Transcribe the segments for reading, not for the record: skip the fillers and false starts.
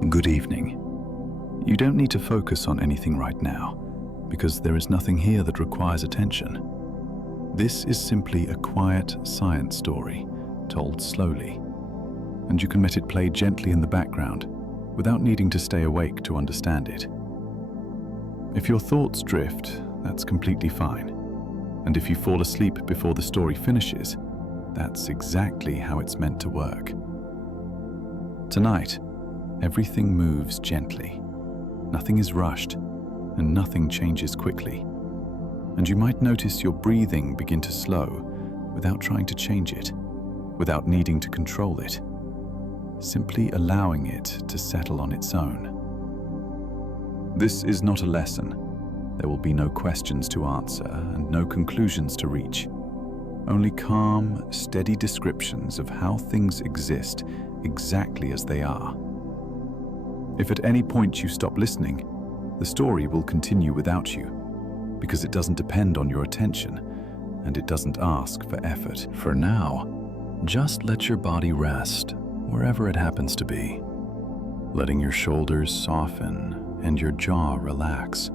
Good evening. You don't need to focus on anything right now, because there is nothing here that requires attention. This is simply a quiet science story, told slowly, and you can let it play gently in the background without needing to stay awake to understand it. If your thoughts drift, that's completely fine. And if you fall asleep before the story finishes, that's exactly how it's meant to work. Tonight, everything moves gently. Nothing is rushed, and nothing changes quickly. And you might notice your breathing begin to slow without trying to change it, without needing to control it, simply allowing it to settle on its own. This is not a lesson. There will be no questions to answer and no conclusions to reach. Only calm, steady descriptions of how things exist exactly as they are. If at any point you stop listening, the story will continue without you, because it doesn't depend on your attention and it doesn't ask for effort. For now, just let your body rest wherever it happens to be, letting your shoulders soften and your jaw relax,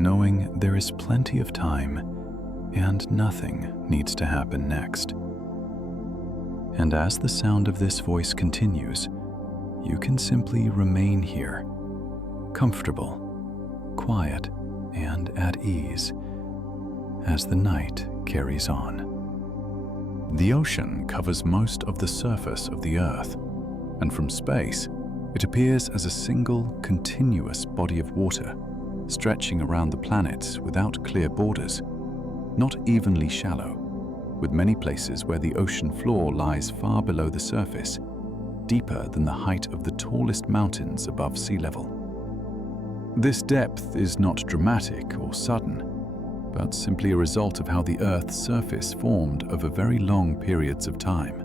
knowing there is plenty of time and nothing needs to happen next. And as the sound of this voice continues, you can simply remain here, comfortable, quiet, and at ease as the night carries on. The ocean covers most of the surface of the Earth, and from space, it appears as a single, continuous body of water stretching around the planet without clear borders, not evenly shallow, with many places where the ocean floor lies far below the surface, deeper than the height of the tallest mountains above sea level. This depth is not dramatic or sudden, but simply a result of how the Earth's surface formed over very long periods of time.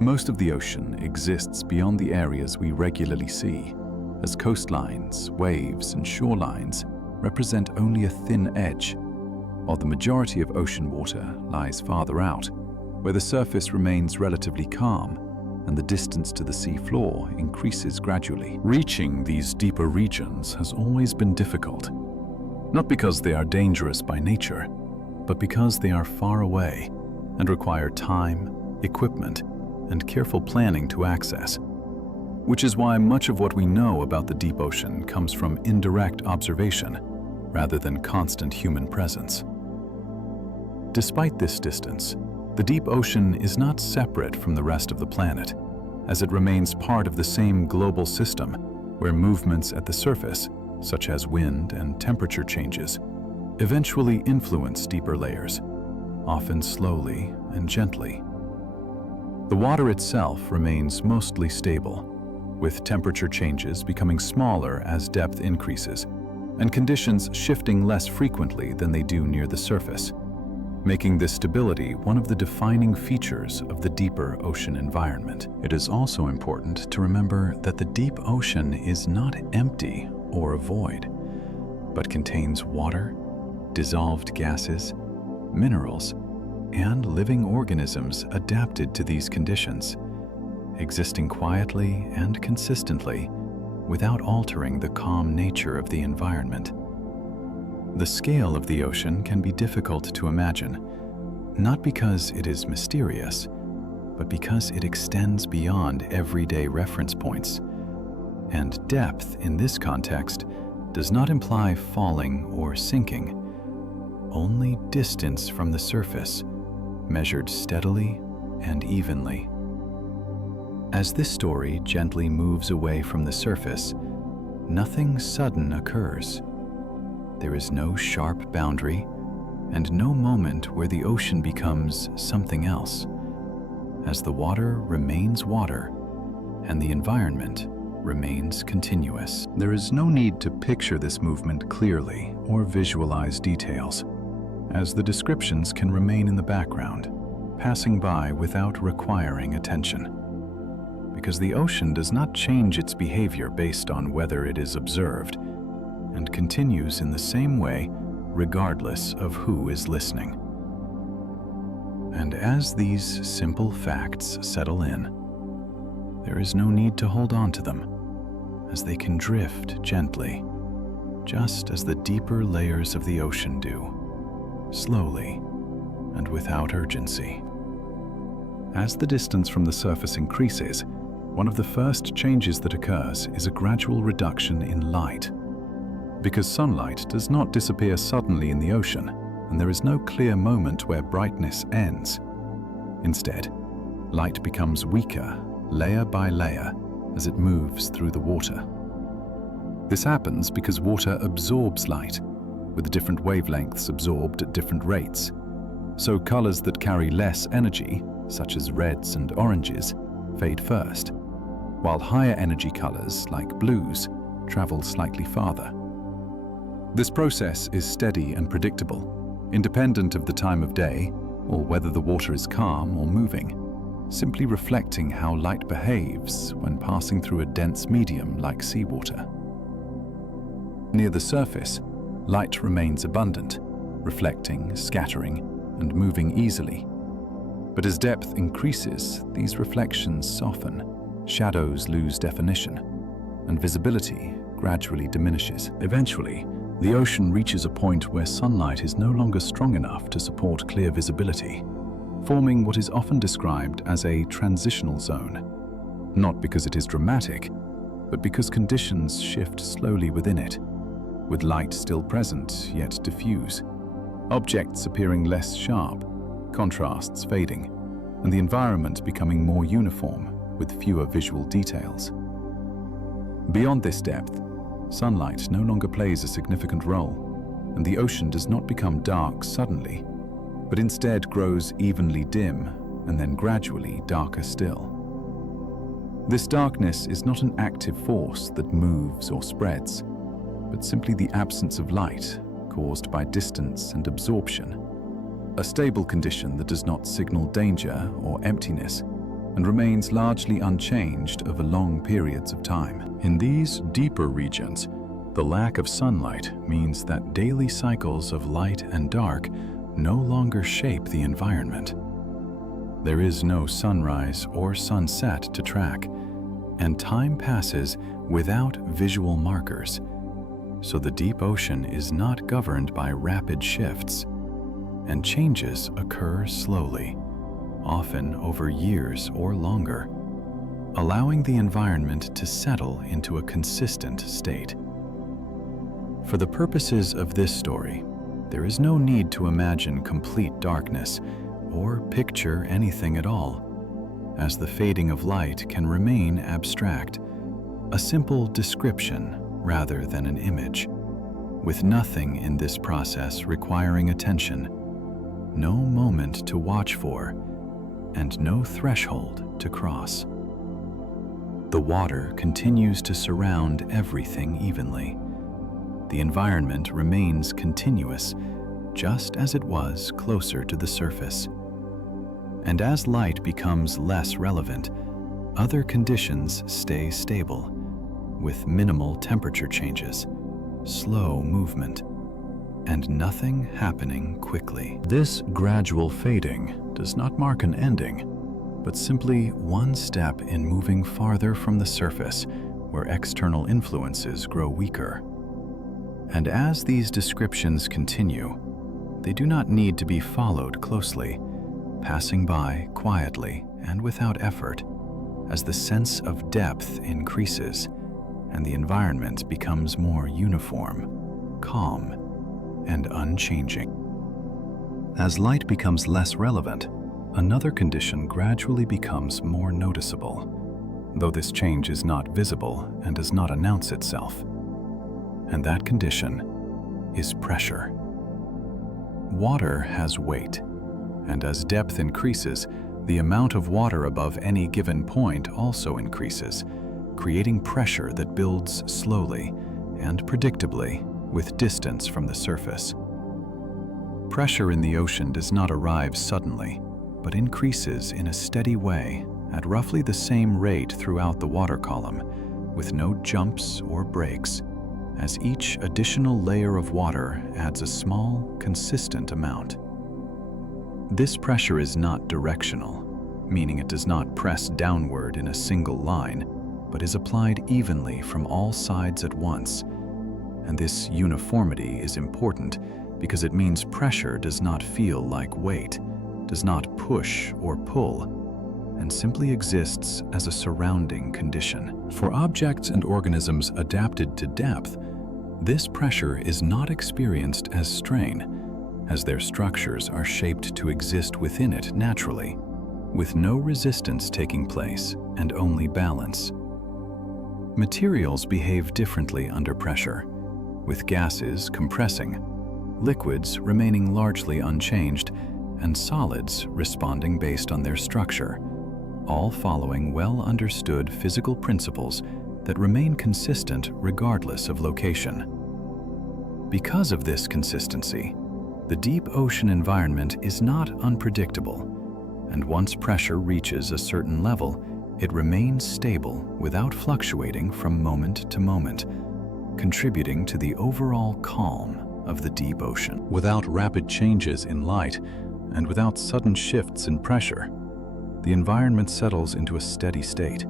Most of the ocean exists beyond the areas we regularly see, as coastlines, waves, and shorelines represent only a thin edge, while the majority of ocean water lies farther out, where the surface remains relatively calm and the distance to the sea floor increases gradually. Reaching these deeper regions has always been difficult, not because they are dangerous by nature, but because they are far away and require time, equipment, and careful planning to access. Which is why much of what we know about the deep ocean comes from indirect observation rather than constant human presence. Despite this distance, the deep ocean is not separate from the rest of the planet, as it remains part of the same global system where movements at the surface, such as wind and temperature changes, eventually influence deeper layers, often slowly and gently. The water itself remains mostly stable, with temperature changes becoming smaller as depth increases, and conditions shifting less frequently than they do near the surface, making this stability one of the defining features of the deeper ocean environment. It is also important to remember that the deep ocean is not empty or a void, but contains water, dissolved gases, minerals, and living organisms adapted to these conditions, existing quietly and consistently without altering the calm nature of the environment. The scale of the ocean can be difficult to imagine, not because it is mysterious, but because it extends beyond everyday reference points. And depth in this context does not imply falling or sinking, only distance from the surface, measured steadily and evenly. As this story gently moves away from the surface, nothing sudden occurs. There is no sharp boundary and no moment where the ocean becomes something else, as the water remains water and the environment remains continuous. There is no need to picture this movement clearly or visualize details, as the descriptions can remain in the background, passing by without requiring attention. Because the ocean does not change its behavior based on whether it is observed, and continues in the same way regardless of who is listening. And as these simple facts settle in, there is no need to hold on to them, as they can drift gently, just as the deeper layers of the ocean do, slowly and without urgency. As the distance from the surface increases, one of the first changes that occurs is a gradual reduction in light. Because sunlight does not disappear suddenly in the ocean, and there is no clear moment where brightness ends. Instead, light becomes weaker, layer by layer, as it moves through the water. This happens because water absorbs light, with different wavelengths absorbed at different rates. So colors that carry less energy, such as reds and oranges, fade first, while higher energy colors, like blues, travel slightly farther. This process is steady and predictable, independent of the time of day or whether the water is calm or moving, simply reflecting how light behaves when passing through a dense medium like seawater. Near the surface, light remains abundant, reflecting, scattering, and moving easily. But as depth increases, these reflections soften, shadows lose definition, and visibility gradually diminishes. Eventually, the ocean reaches a point where sunlight is no longer strong enough to support clear visibility, forming what is often described as a transitional zone. Not because it is dramatic, but because conditions shift slowly within it, with light still present yet diffuse, objects appearing less sharp, contrasts fading, and the environment becoming more uniform with fewer visual details. Beyond this depth, sunlight no longer plays a significant role, and the ocean does not become dark suddenly, but instead grows evenly dim and then gradually darker still. This darkness is not an active force that moves or spreads, but simply the absence of light caused by distance and absorption, a stable condition that does not signal danger or emptiness and remains largely unchanged over long periods of time. In these deeper regions, the lack of sunlight means that daily cycles of light and dark no longer shape the environment. There is no sunrise or sunset to track, and time passes without visual markers. So the deep ocean is not governed by rapid shifts, and changes occur slowly, often over years or longer, allowing the environment to settle into a consistent state. For the purposes of this story, there is no need to imagine complete darkness or picture anything at all, as the fading of light can remain abstract, a simple description rather than an image, with nothing in this process requiring attention, no moment to watch for, and no threshold to cross. The water continues to surround everything evenly. The environment remains continuous, just as it was closer to the surface. And as light becomes less relevant, other conditions stay stable, with minimal temperature changes, slow movement, and nothing happening quickly. This gradual fading does not mark an ending, but simply one step in moving farther from the surface where external influences grow weaker. And as these descriptions continue, they do not need to be followed closely, passing by quietly and without effort, as the sense of depth increases and the environment becomes more uniform, calm, and unchanging. As light becomes less relevant, another condition gradually becomes more noticeable, though this change is not visible and does not announce itself. And that condition is pressure. Water has weight, and as depth increases, the amount of water above any given point also increases, creating pressure that builds slowly and predictably with distance from the surface. Pressure in the ocean does not arrive suddenly, but increases in a steady way at roughly the same rate throughout the water column, with no jumps or breaks, as each additional layer of water adds a small, consistent amount. This pressure is not directional, meaning it does not press downward in a single line, but is applied evenly from all sides at once. And this uniformity is important because it means pressure does not feel like weight, does not push or pull, and simply exists as a surrounding condition. For objects and organisms adapted to depth, this pressure is not experienced as strain, as their structures are shaped to exist within it naturally, with no resistance taking place and only balance. Materials behave differently under pressure, with gases compressing, liquids remaining largely unchanged, and solids responding based on their structure, all following well-understood physical principles that remain consistent regardless of location. Because of this consistency, the deep ocean environment is not unpredictable, and once pressure reaches a certain level, it remains stable without fluctuating from moment to moment, contributing to the overall calm of the deep ocean. Without rapid changes in light and without sudden shifts in pressure, the environment settles into a steady state,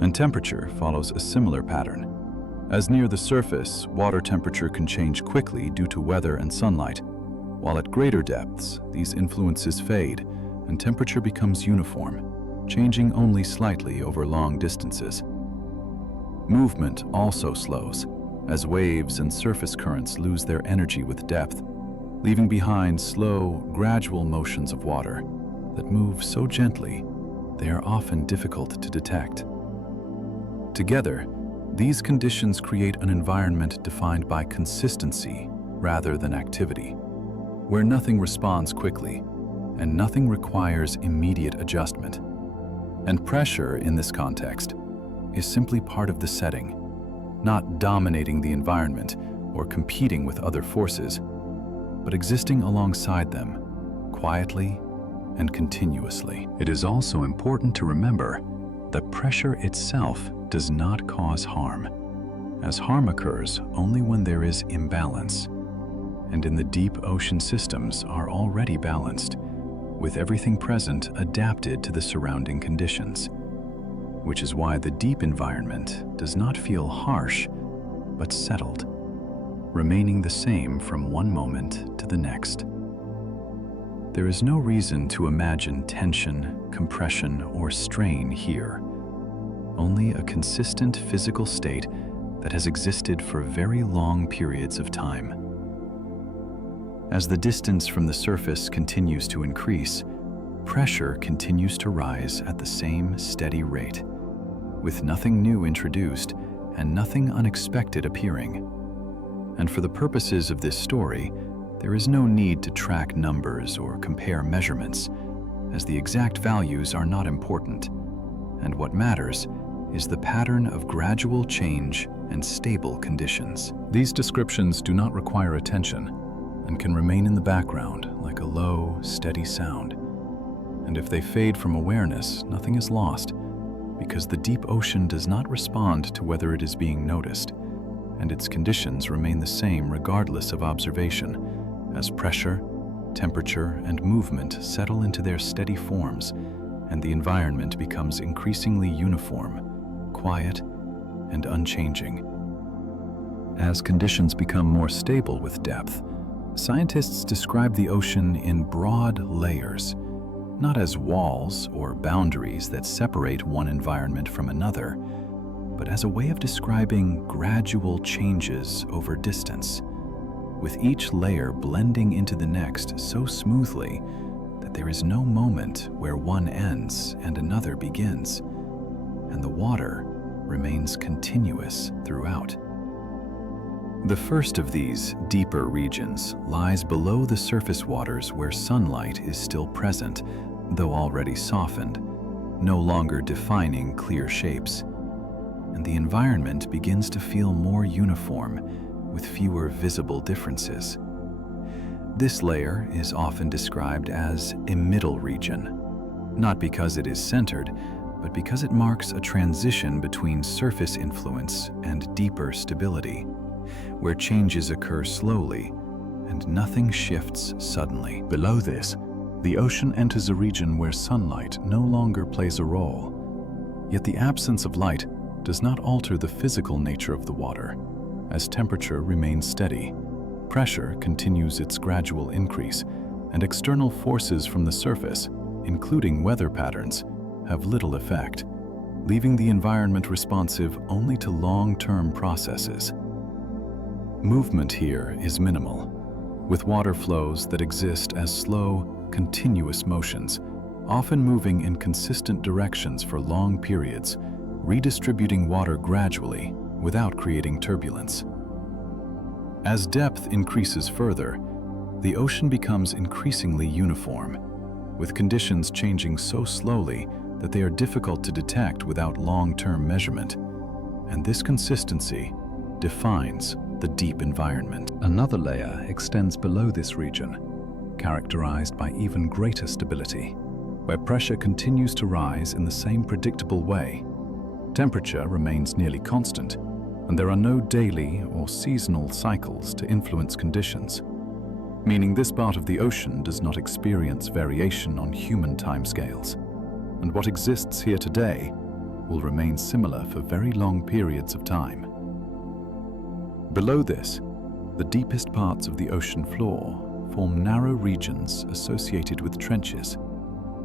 and temperature follows a similar pattern. As near the surface, water temperature can change quickly due to weather and sunlight, while at greater depths, these influences fade and temperature becomes uniform, changing only slightly over long distances. Movement also slows, as waves and surface currents lose their energy with depth, leaving behind slow, gradual motions of water that move so gently they are often difficult to detect. Together, these conditions create an environment defined by consistency rather than activity, where nothing responds quickly and nothing requires immediate adjustment. And pressure in this context is simply part of the setting, not dominating the environment or competing with other forces, but existing alongside them, quietly and continuously. It is also important to remember that pressure itself does not cause harm, as harm occurs only when there is imbalance, and in the deep ocean systems are already balanced, with everything present adapted to the surrounding conditions, which is why the deep environment does not feel harsh, but settled, remaining the same from one moment to the next. There is no reason to imagine tension, compression, or strain here, only a consistent physical state that has existed for very long periods of time. As the distance from the surface continues to increase, pressure continues to rise at the same steady rate, with nothing new introduced and nothing unexpected appearing. And for the purposes of this story, there is no need to track numbers or compare measurements, as the exact values are not important, and what matters is the pattern of gradual change and stable conditions. These descriptions do not require attention and can remain in the background like a low, steady sound. And if they fade from awareness, nothing is lost, because the deep ocean does not respond to whether it is being noticed, and its conditions remain the same regardless of observation, as pressure, temperature, and movement settle into their steady forms, and the environment becomes increasingly uniform, quiet, and unchanging. As conditions become more stable with depth, scientists describe the ocean in broad layers, not as walls or boundaries that separate one environment from another, but as a way of describing gradual changes over distance, with each layer blending into the next so smoothly that there is no moment where one ends and another begins, and the water remains continuous throughout. The first of these deeper regions lies below the surface waters where sunlight is still present, though already softened, no longer defining clear shapes, and the environment begins to feel more uniform with fewer visible differences. This layer is often described as a middle region, not because it is centered, but because it marks a transition between surface influence and deeper stability, where changes occur slowly and nothing shifts suddenly. Below this, The ocean enters a region where sunlight no longer plays a role. Yet the absence of light does not alter the physical nature of the water, as temperature remains steady, pressure continues its gradual increase, and external forces from the surface, including weather patterns, have little effect, leaving the environment responsive only to long-term processes. Movement here is minimal, with water flows that exist as slow, continuous motions, often moving in consistent directions for long periods, redistributing water gradually without creating turbulence. As depth increases further, the ocean becomes increasingly uniform, with conditions changing so slowly that they are difficult to detect without long-term measurement. And this consistency defines the deep environment. Another layer extends below this region, characterized by even greater stability, where pressure continues to rise in the same predictable way. Temperature remains nearly constant, and there are no daily or seasonal cycles to influence conditions, meaning this part of the ocean does not experience variation on human timescales, and what exists here today will remain similar for very long periods of time. Below this, the deepest parts of the ocean floor form narrow regions associated with trenches,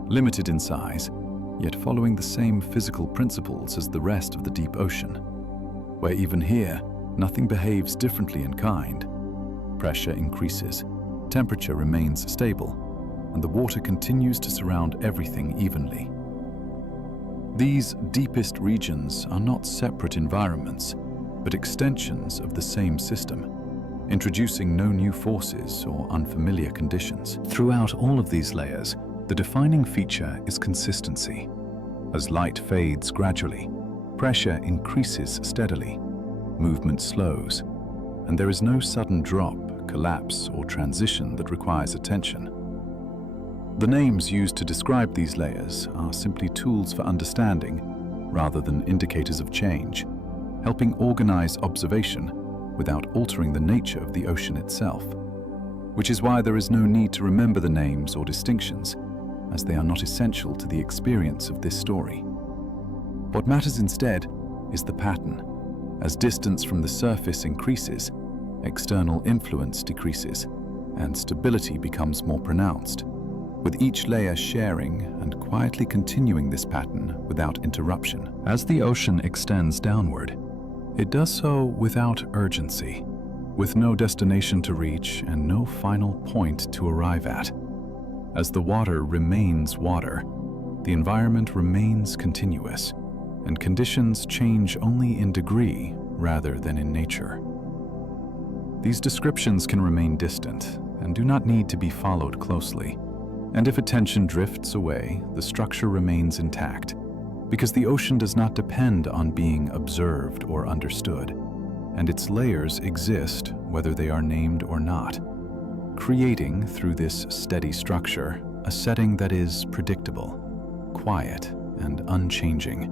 limited in size, yet following the same physical principles as the rest of the deep ocean, where even here, nothing behaves differently in kind. Pressure increases, temperature remains stable, and the water continues to surround everything evenly. These deepest regions are not separate environments, but extensions of the same system, introducing no new forces or unfamiliar conditions. Throughout all of these layers, the defining feature is consistency. As light fades gradually, pressure increases steadily, movement slows, and there is no sudden drop, collapse, or transition that requires attention. The names used to describe these layers are simply tools for understanding rather than indicators of change, helping organize observation without altering the nature of the ocean itself, which is why there is no need to remember the names or distinctions, as they are not essential to the experience of this story. What matters instead is the pattern. As distance from the surface increases, external influence decreases, and stability becomes more pronounced, with each layer sharing and quietly continuing this pattern without interruption. As the ocean extends downward, it does so without urgency, with no destination to reach and no final point to arrive at. As the water remains water, the environment remains continuous, and conditions change only in degree rather than in nature. These descriptions can remain distant and do not need to be followed closely. And if attention drifts away, the structure remains intact, because the ocean does not depend on being observed or understood, and its layers exist whether they are named or not, creating, through this steady structure, a setting that is predictable, quiet, and unchanging,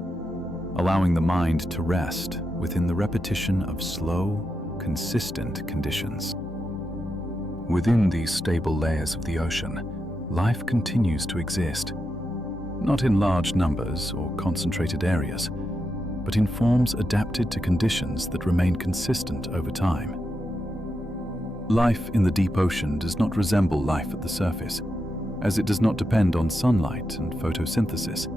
allowing the mind to rest within the repetition of slow, consistent conditions. Within these stable layers of the ocean, life continues to exist, not in large numbers or concentrated areas, but in forms adapted to conditions that remain consistent over time. Life in the deep ocean does not resemble life at the surface, as it does not depend on sunlight and photosynthesis,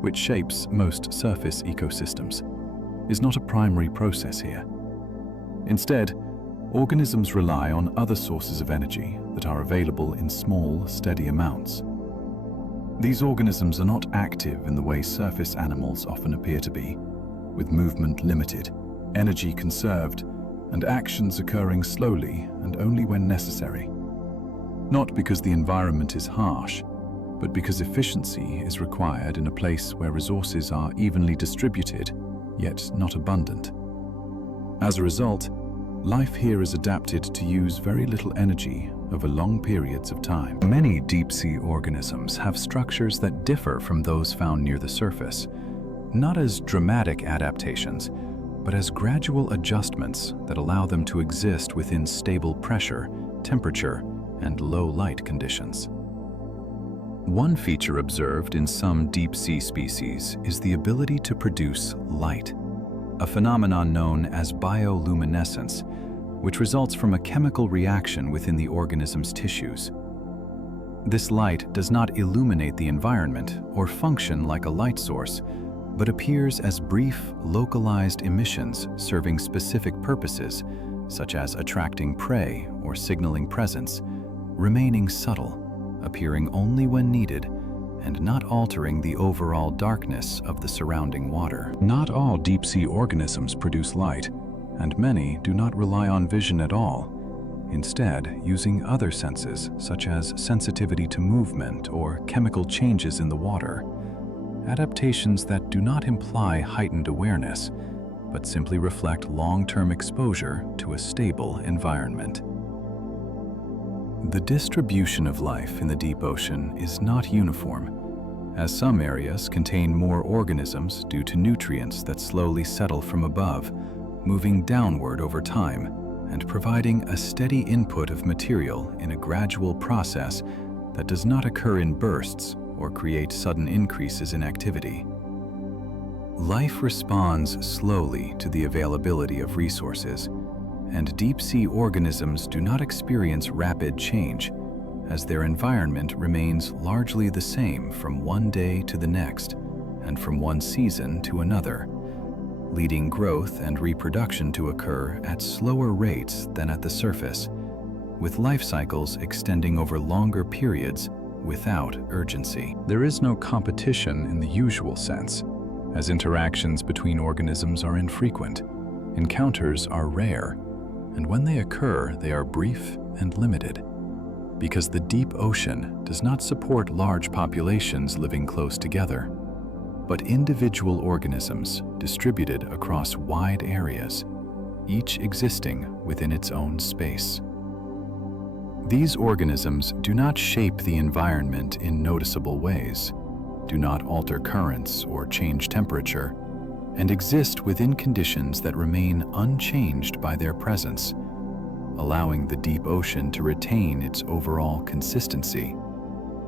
which shapes most surface ecosystems, is not a primary process here. Instead, organisms rely on other sources of energy that are available in small, steady amounts. These organisms are not active in the way surface animals often appear to be, with movement limited, energy conserved, and actions occurring slowly and only when necessary. Not because the environment is harsh, but because efficiency is required in a place where resources are evenly distributed, yet not abundant. As a result, life here is adapted to use very little energy over long periods of time. Many deep-sea organisms have structures that differ from those found near the surface, not as dramatic adaptations, but as gradual adjustments that allow them to exist within stable pressure, temperature, and low light conditions. One feature observed in some deep-sea species is the ability to produce light, a phenomenon known as bioluminescence, which results from a chemical reaction within the organism's tissues. This light does not illuminate the environment or function like a light source, but appears as brief, localized emissions serving specific purposes, such as attracting prey or signaling presence, remaining subtle, appearing only when needed, and not altering the overall darkness of the surrounding water. Not all deep-sea organisms produce light, and many do not rely on vision at all, instead using other senses such as sensitivity to movement or chemical changes in the water, adaptations that do not imply heightened awareness, but simply reflect long-term exposure to a stable environment. The distribution of life in the deep ocean is not uniform, as some areas contain more organisms due to nutrients that slowly settle from above, moving downward over time and providing a steady input of material in a gradual process that does not occur in bursts or create sudden increases in activity. Life responds slowly to the availability of resources, and deep-sea organisms do not experience rapid change, as their environment remains largely the same from one day to the next and from one season to another, leading growth and reproduction to occur at slower rates than at the surface, with life cycles extending over longer periods without urgency. There is no competition in the usual sense, as interactions between organisms are infrequent, encounters are rare, and when they occur, they are brief and limited, because the deep ocean does not support large populations living close together, but individual organisms distributed across wide areas, each existing within its own space. These organisms do not shape the environment in noticeable ways, do not alter currents or change temperature, and exist within conditions that remain unchanged by their presence, allowing the deep ocean to retain its overall consistency,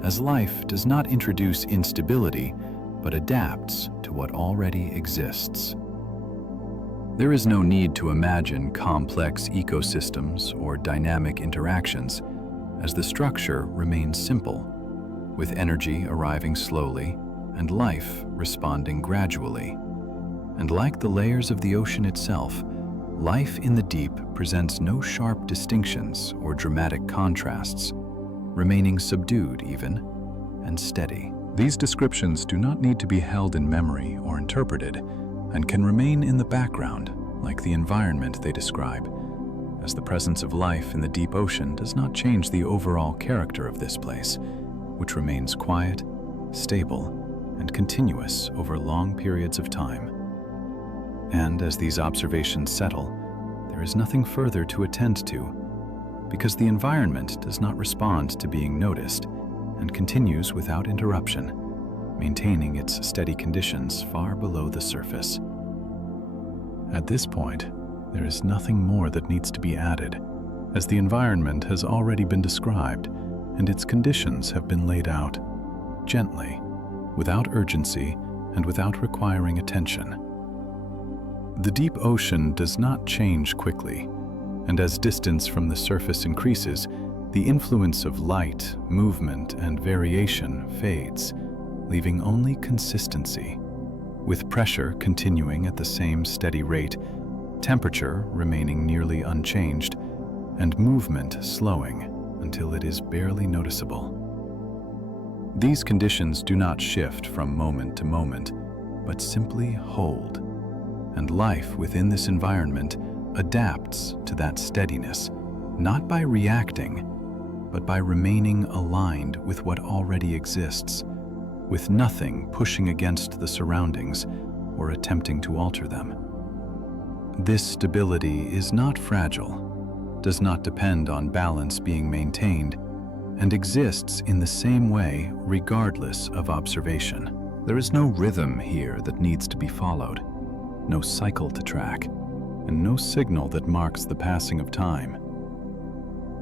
as life does not introduce instability but adapts to what already exists. There is no need to imagine complex ecosystems or dynamic interactions, as the structure remains simple, with energy arriving slowly and life responding gradually. And like the layers of the ocean itself, life in the deep presents no sharp distinctions or dramatic contrasts, remaining subdued even and steady. These descriptions do not need to be held in memory or interpreted, and can remain in the background like the environment they describe, as the presence of life in the deep ocean does not change the overall character of this place, which remains quiet, stable, and continuous over long periods of time. And as these observations settle, there is nothing further to attend to, because the environment does not respond to being noticed and continues without interruption, maintaining its steady conditions far below the surface. At this point, there is nothing more that needs to be added, as the environment has already been described and its conditions have been laid out gently, without urgency and without requiring attention. The deep ocean does not change quickly, and as distance from the surface increases, the influence of light, movement, and variation fades, leaving only consistency, with pressure continuing at the same steady rate, temperature remaining nearly unchanged, and movement slowing until it is barely noticeable. These conditions do not shift from moment to moment, but simply hold, and life within this environment adapts to that steadiness, not by reacting, but by remaining aligned with what already exists, with nothing pushing against the surroundings or attempting to alter them. This stability is not fragile, does not depend on balance being maintained, and exists in the same way regardless of observation. There is no rhythm here that needs to be followed, no cycle to track, and no signal that marks the passing of time.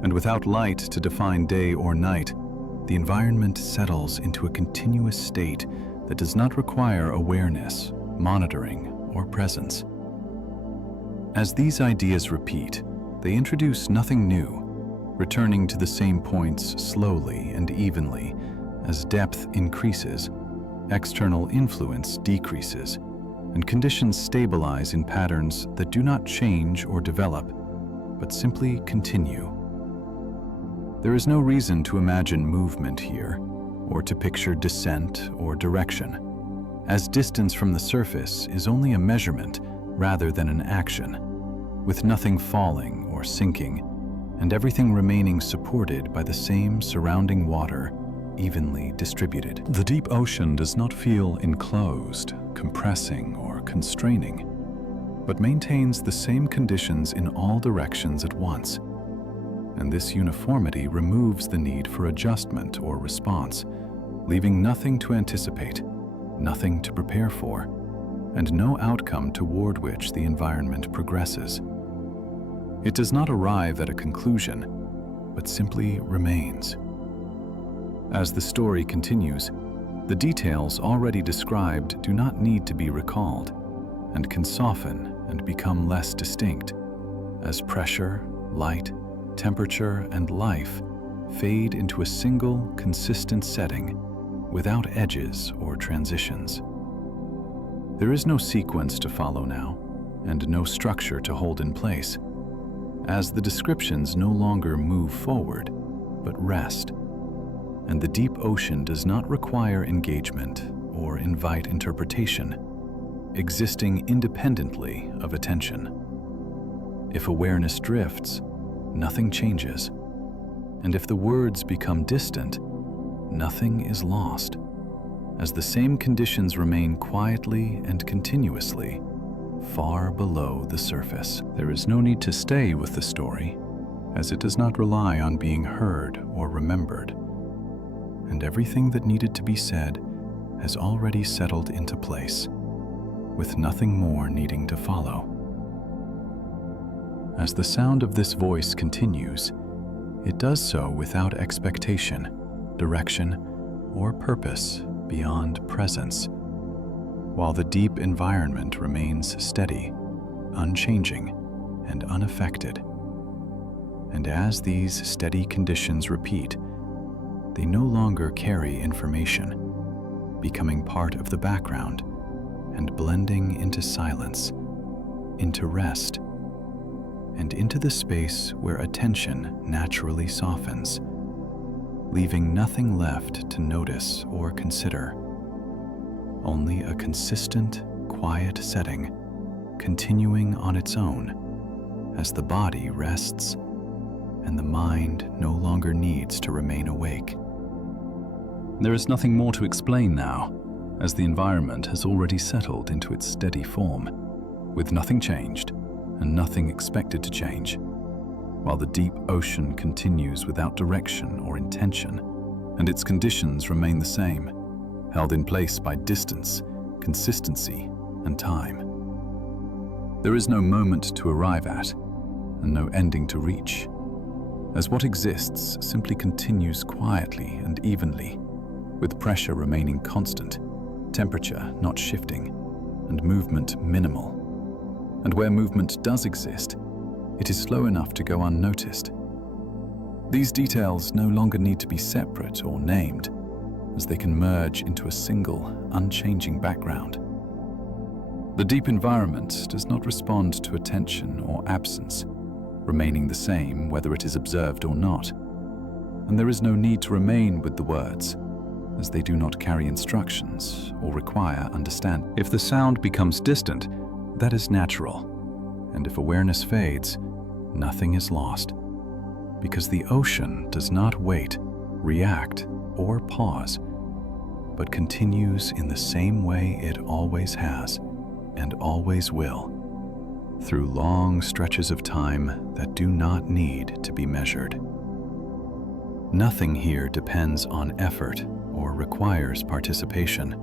And without light to define day or night, the environment settles into a continuous state that does not require awareness, monitoring, or presence. As these ideas repeat, they introduce nothing new, returning to the same points slowly and evenly as depth increases, external influence decreases, and conditions stabilize in patterns that do not change or develop, but simply continue. There is no reason to imagine movement here, or to picture descent or direction, as distance from the surface is only a measurement rather than an action, with nothing falling or sinking, and everything remaining supported by the same surrounding water, evenly distributed. The deep ocean does not feel enclosed, compressing, or constraining, but maintains the same conditions in all directions at once. And this uniformity removes the need for adjustment or response, leaving nothing to anticipate, nothing to prepare for, and no outcome toward which the environment progresses. It does not arrive at a conclusion, but simply remains. As the story continues, the details already described do not need to be recalled, and can soften and become less distinct, as pressure, light, temperature, and life fade into a single, consistent setting, without edges or transitions. There is no sequence to follow now, and no structure to hold in place, as the descriptions no longer move forward, but rest, and the deep ocean does not require engagement or invite interpretation, existing independently of attention. If awareness drifts, nothing changes, and if the words become distant, nothing is lost, as the same conditions remain quietly and continuously, far below the surface. There is no need to stay with the story, as it does not rely on being heard or remembered, and everything that needed to be said has already settled into place, with nothing more needing to follow. As the sound of this voice continues, it does so without expectation, direction, or purpose beyond presence, while the deep environment remains steady, unchanging, and unaffected. And as these steady conditions repeat, they no longer carry information, becoming part of the background and blending into silence, into rest, and into the space where attention naturally softens, leaving nothing left to notice or consider. Only a consistent, quiet setting, continuing on its own, as the body rests and the mind no longer needs to remain awake. There is nothing more to explain now, as the environment has already settled into its steady form, with nothing changed and nothing expected to change, while the deep ocean continues without direction or intention, and its conditions remain the same, held in place by distance, consistency, and time. There is no moment to arrive at, and no ending to reach, as what exists simply continues quietly and evenly, with pressure remaining constant, temperature not shifting, and movement minimal. And where movement does exist, it is slow enough to go unnoticed. These details no longer need to be separate or named, as they can merge into a single, unchanging background. The deep environment does not respond to attention or absence, remaining the same whether it is observed or not. And there is no need to remain with the words, as they do not carry instructions or require understanding. If the sound becomes distant, that is natural, and if awareness fades, nothing is lost, because the ocean does not wait, react, or pause, but continues in the same way it always has and always will, through long stretches of time that do not need to be measured. Nothing here depends on effort or requires participation,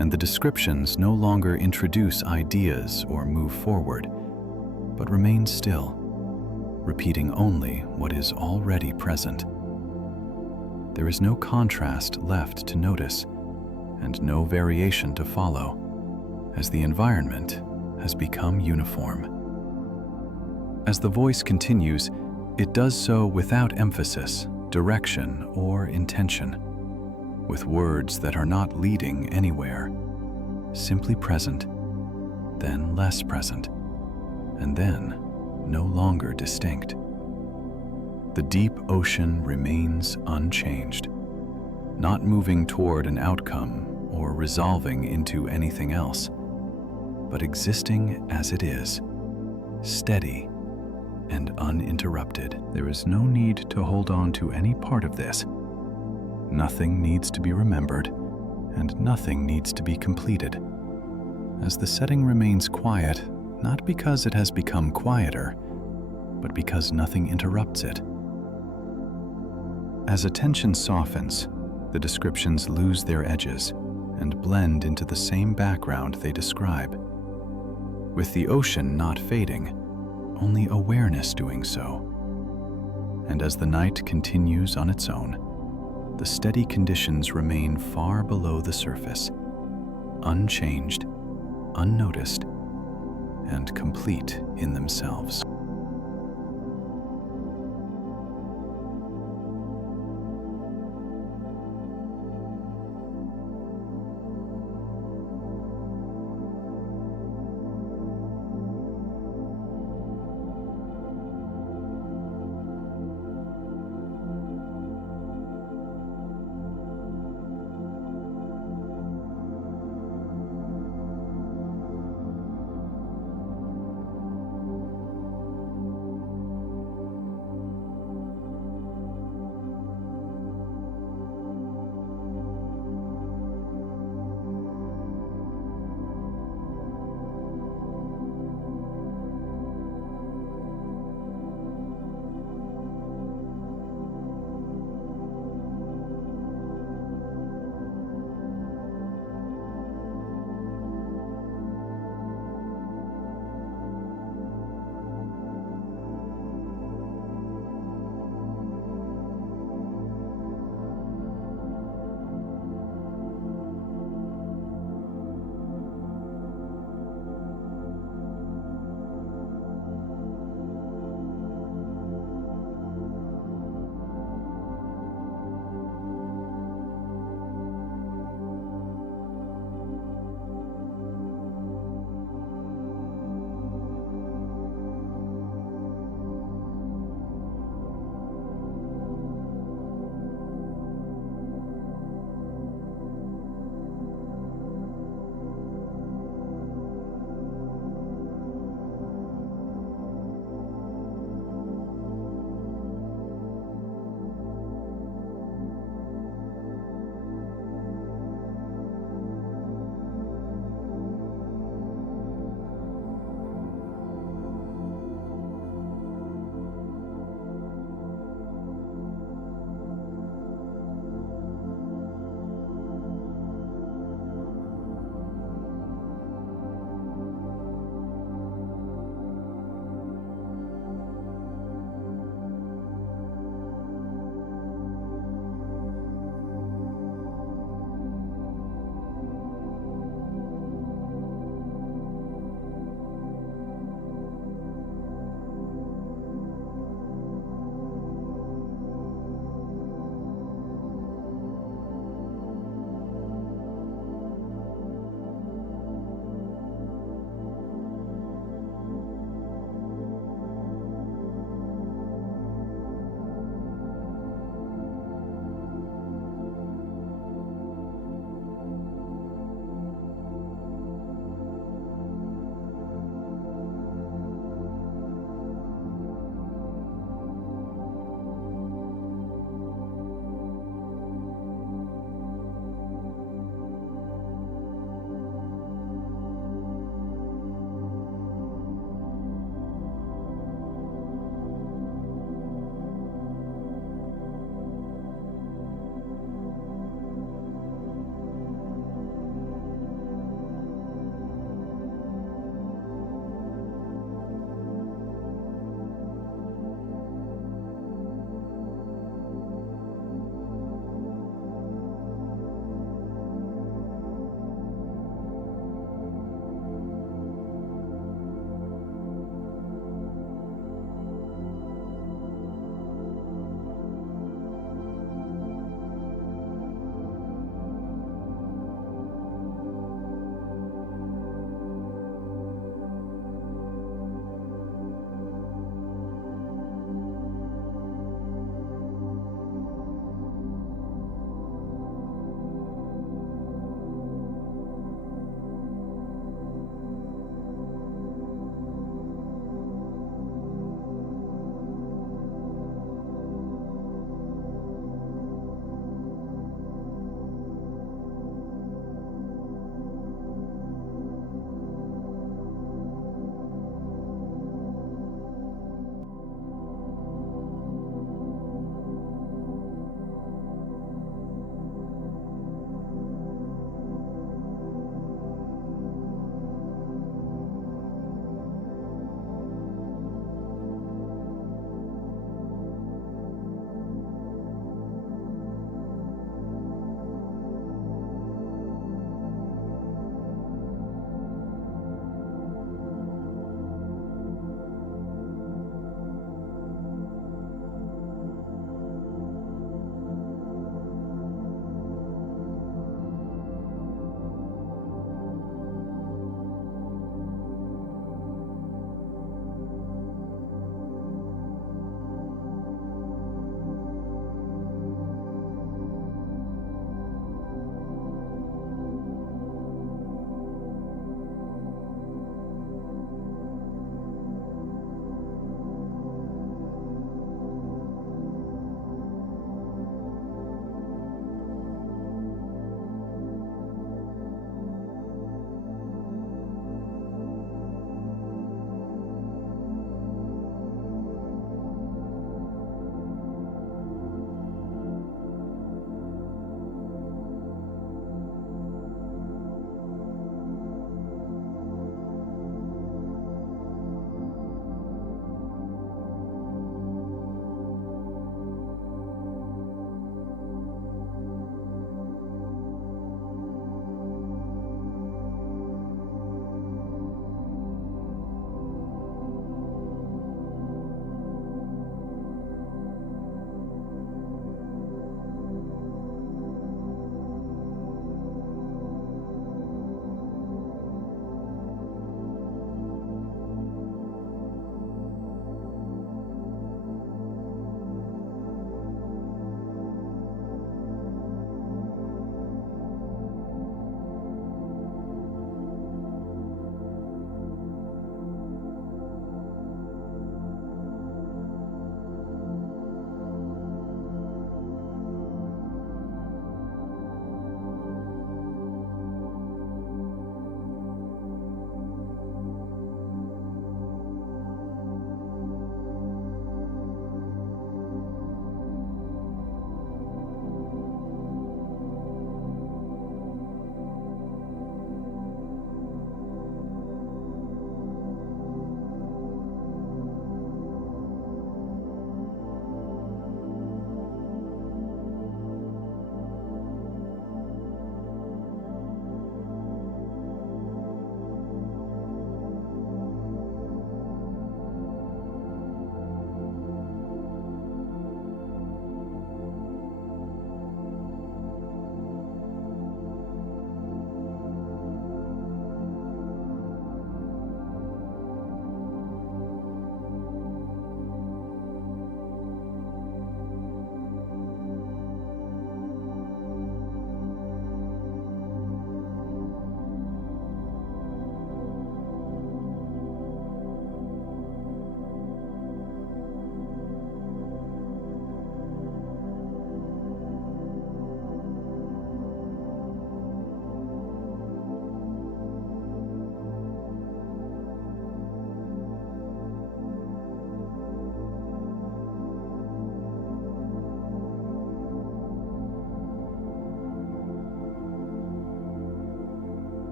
and the descriptions no longer introduce ideas or move forward, but remain still, repeating only what is already present. There is no contrast left to notice, and no variation to follow, as the environment has become uniform. As the voice continues, it does so without emphasis, direction, or intention, with words that are not leading anywhere, simply present, then less present, and then no longer distinct. The deep ocean remains unchanged, not moving toward an outcome or resolving into anything else, but existing as it is, steady and uninterrupted. There is no need to hold on to any part of this. Nothing needs to be remembered, and nothing needs to be completed. As the setting remains quiet, not because it has become quieter, but because nothing interrupts it. As attention softens, the descriptions lose their edges and blend into the same background they describe. With the ocean not fading, only awareness doing so. And as the night continues on its own, the steady conditions remain far below the surface, unchanged, unnoticed, and complete in themselves.